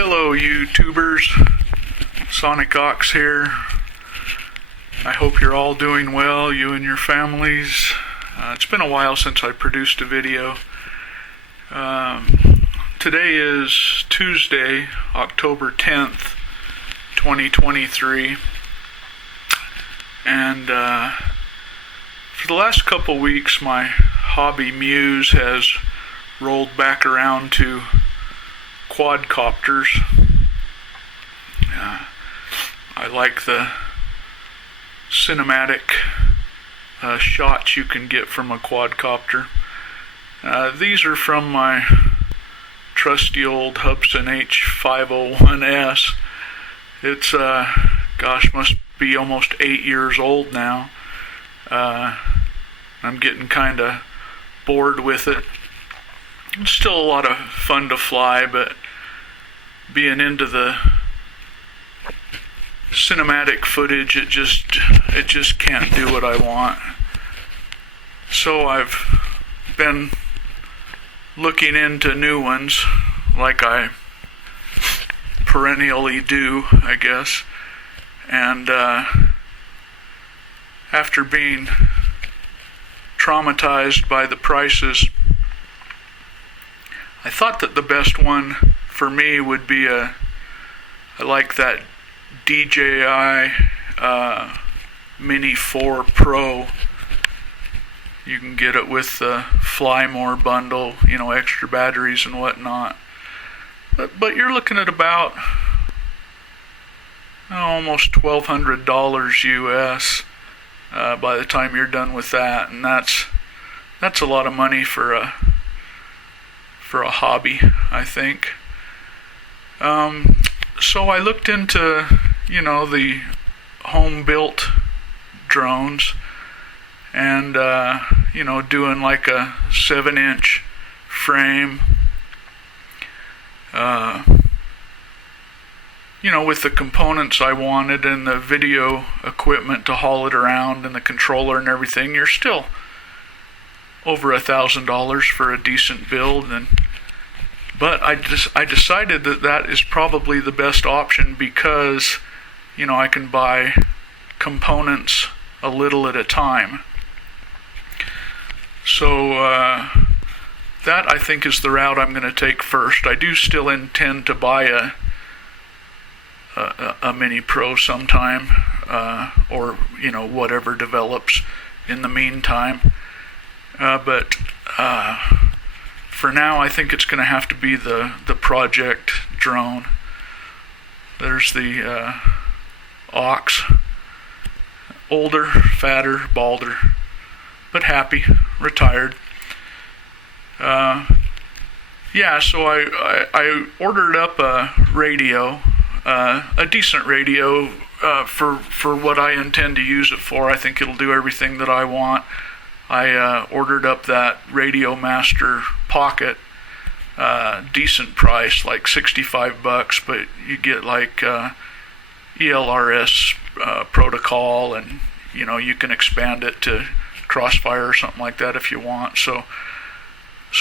Hello YouTubers, Sonic Ox here. I hope you're all doing well, you and your families. It's been a while since I produced a video. Today is Tuesday, October 10th, 2023. And for the last couple weeks my hobby muse has rolled back around to quadcopters. I like the cinematic shots you can get from a quadcopter. These are from my trusty old Hubsan H501S. It's, must be almost 8 years old now. I'm getting kind of bored with it. It's still a lot of fun to fly, but being into the cinematic footage, it just can't do what I want. So I've been looking into new ones, like I perennially do, I guess. And after being traumatized by the prices, I thought that the best one for me would be I like that DJI Mini 4 Pro. You can get it with the Fly More bundle, extra batteries and whatnot. But you're looking at about almost $1,200 US by the time you're done with that, and that's a lot of money for a hobby, I think. So I looked into, the home-built drones, and, doing like a 7-inch frame, with the components I wanted and the video equipment to haul it around and the controller and everything. You're still over $1,000 for a decent build, but I decided that is probably the best option because I can buy components a little at a time. So that I think is the route I'm going to take first. I do still intend to buy a Mini Pro sometime, or whatever develops in the meantime. But for now, I think it's going to have to be the Project drone. There's the Ox. Older, fatter, balder, but happy, retired. So I ordered up a radio, a decent radio for what I intend to use it for. I think it'll do everything that I want. I ordered up that Radio Master Pocket, decent price, like $65, but you get like ELRS protocol, and you can expand it to Crossfire or something like that if you want. So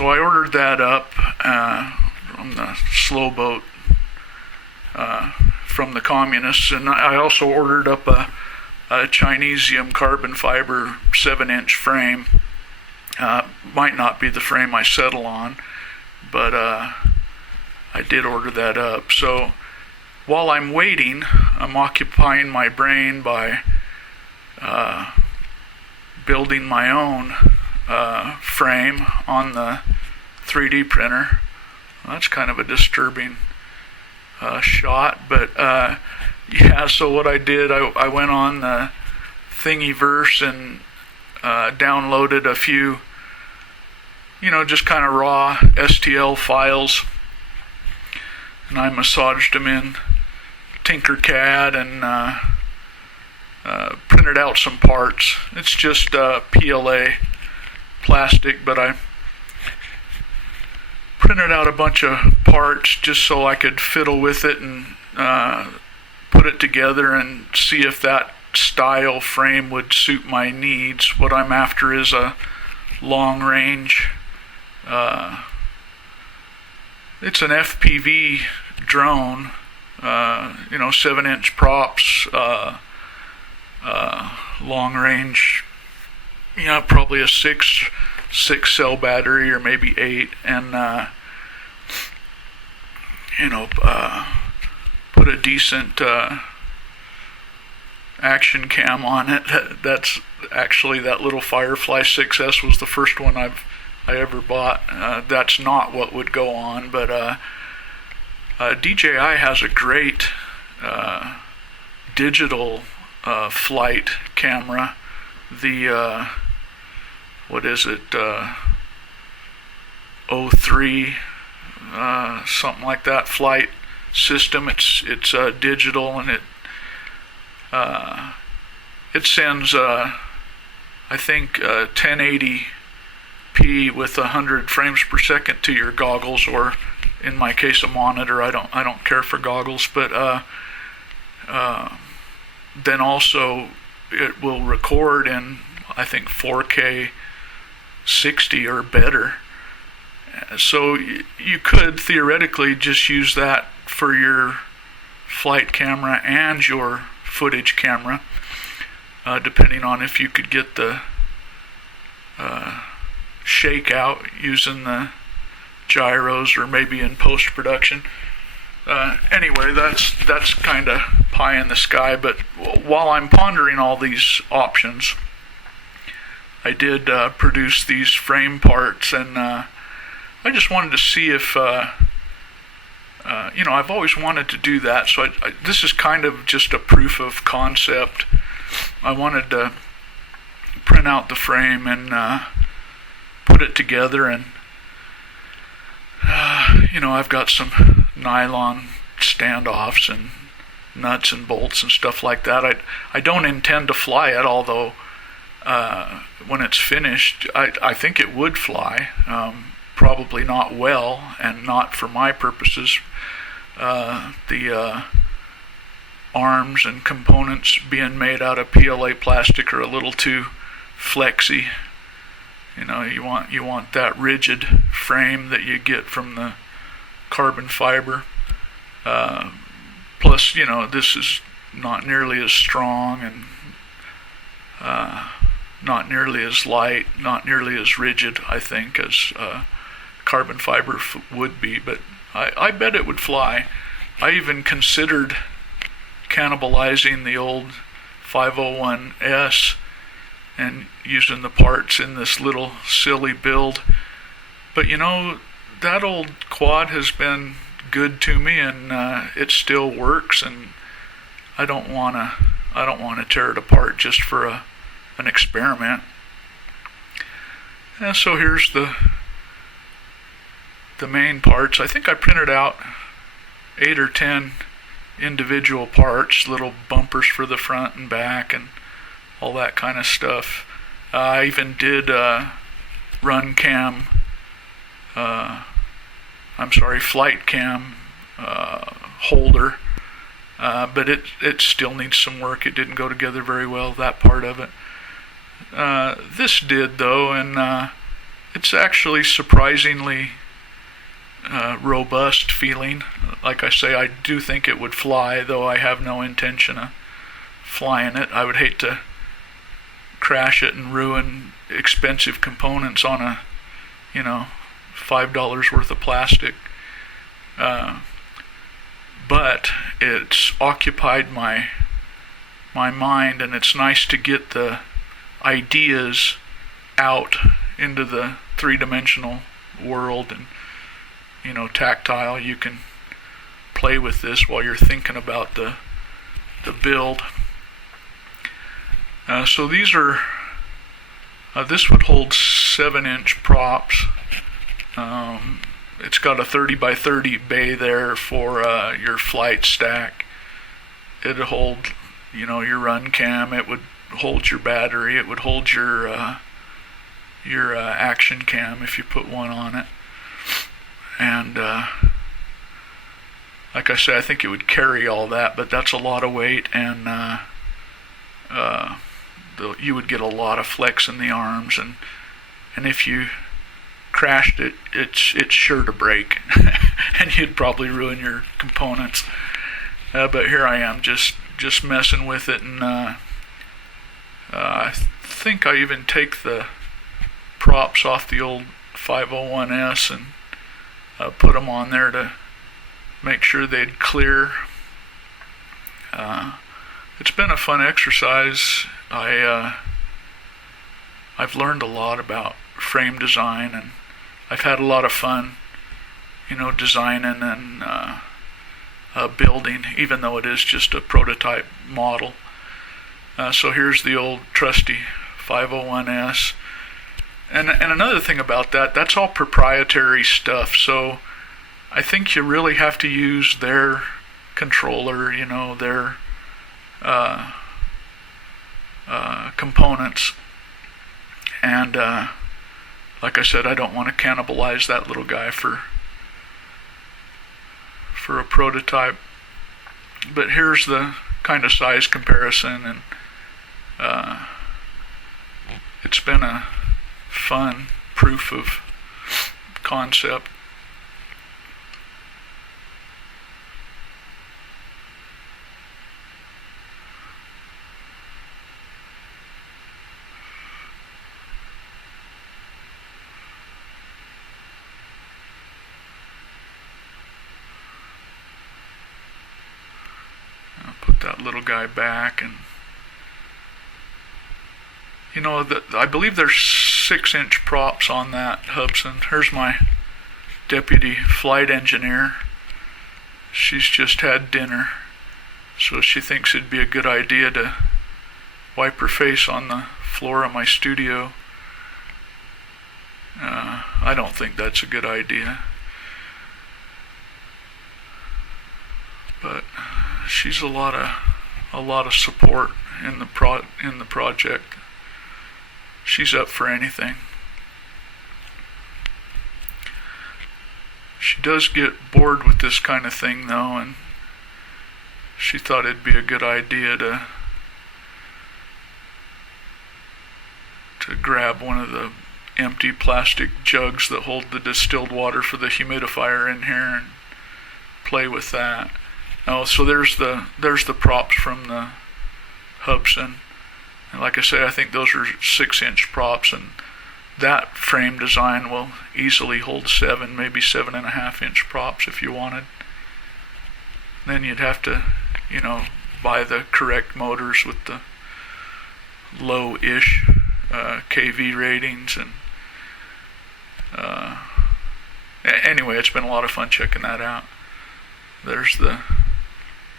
I ordered that up from the slow boat from the communists, and I also ordered up a Chinesium carbon fiber 7-inch frame. Might not be the frame I settle on, but I did order that up. So while I'm waiting, I'm occupying my brain by building my own frame on the 3D printer. Well, that's kind of a disturbing shot, but so what I did, I went on the Thingiverse and downloaded a few, just kind of raw STL files, and I massaged them in Tinkercad and printed out some parts. It's just PLA plastic, but I printed out a bunch of parts just so I could fiddle with it and put it together and see if that style frame would suit my needs. What I'm after is a long range, it's an FPV drone, 7-inch props, long range, probably a six cell battery or maybe 8, and put a decent action cam on it. That's actually, that little Firefly 6S was the first one I ever bought. That's not what would go on, but DJI has a great digital flight camera. The what is it? 03, something like that, flight system. It's digital, and it sends I think 1080p with 100 frames per second to your goggles, or in my case a monitor. I don't care for goggles, but then also it will record in, I think, 4K 60 or better. So you could theoretically just use that for your flight camera and your footage camera, depending on if you could get the shake out using the gyros, or maybe in post-production. Anyway, that's kind of pie in the sky, but while I'm pondering all these options, I did produce these frame parts, and I just wanted to see if, I've always wanted to do that, so this is kind of just a proof of concept. I wanted to print out the frame and put it together, and I've got some nylon standoffs and nuts and bolts and stuff like that. I don't intend to fly it, although when it's finished, I think it would fly. Probably not well, and not for my purposes. The arms and components being made out of PLA plastic are a little too flexy. You want that rigid frame that you get from the carbon fiber. Plus, this is not nearly as strong, and not nearly as light, not nearly as rigid, I think, as carbon fiber would be, but I bet it would fly. I even considered cannibalizing the old 501S and using the parts in this little silly build. But that old quad has been good to me, and it still works, and I don't want to tear it apart just for an experiment. And so here's the main parts. I think I printed out 8 or 10 individual parts, little bumpers for the front and back and all that kind of stuff. I even did flight cam holder, but it still needs some work. It didn't go together very well, that part of it. This did, though, and it's actually surprisingly robust feeling. Like I say, I do think it would fly, though I have no intention of flying it. I would hate to crash it and ruin expensive components on a $5 worth of plastic. But it's occupied my mind, and it's nice to get the ideas out into the three-dimensional world, and tactile. You can play with this while you're thinking about the build. So these are this would hold 7-inch props. It's got a 30 by 30 bay there for your flight stack. It'd hold your run cam. It would hold your battery. It would hold your action cam if you put one on it. And like I said, I think it would carry all that, but that's a lot of weight, and you would get a lot of flex in the arms, and if you crashed it, it's sure to break, and you'd probably ruin your components. But here I am, just messing with it, and I think I even take the props off the old 501S and put them on there to make sure they'd clear. It's been a fun exercise. I've learned a lot about frame design, and I've had a lot of fun, designing and building, even though it is just a prototype model. So here's the old trusty 501S. And another thing about that's all proprietary stuff. So I think you really have to use their controller, their components. And like I said, I don't want to cannibalize that little guy for a prototype. But here's the kind of size comparison, and it's been a fun proof of concept. I'll put that little guy back, and I believe there's 6-inch props on that Hubsan. Here's my deputy flight engineer. She's just had dinner, so she thinks it'd be a good idea to wipe her face on the floor of my studio. I don't think that's a good idea, but she's a lot of support in the project. She's up for anything. She does get bored with this kind of thing, though, and she thought it'd be a good idea to grab one of the empty plastic jugs that hold the distilled water for the humidifier in here and play with that. Oh, so there's the props from the Hubsan. And like I say, I think those are 6-inch props, and that frame design will easily hold 7, maybe 7.5-inch props if you wanted. Then you'd have to, buy the correct motors with the low-ish kV ratings. And anyway, it's been a lot of fun checking that out. There's the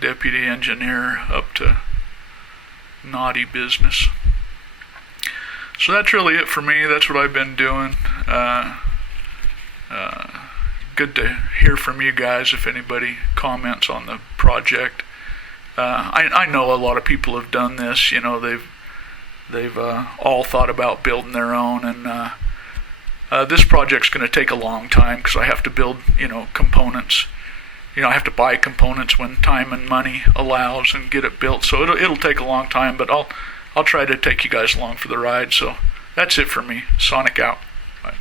deputy engineer up to naughty business. So that's really it for me. That's what I've been doing. Good to hear from you guys if anybody comments on the project. I know a lot of people have done this. They've all thought about building their own, and this project's going to take a long time because I have to build components. I have to buy components when time and money allows and get it built. So it'll take a long time, but I'll try to take you guys along for the ride. So that's it for me. Sonic out. Bye.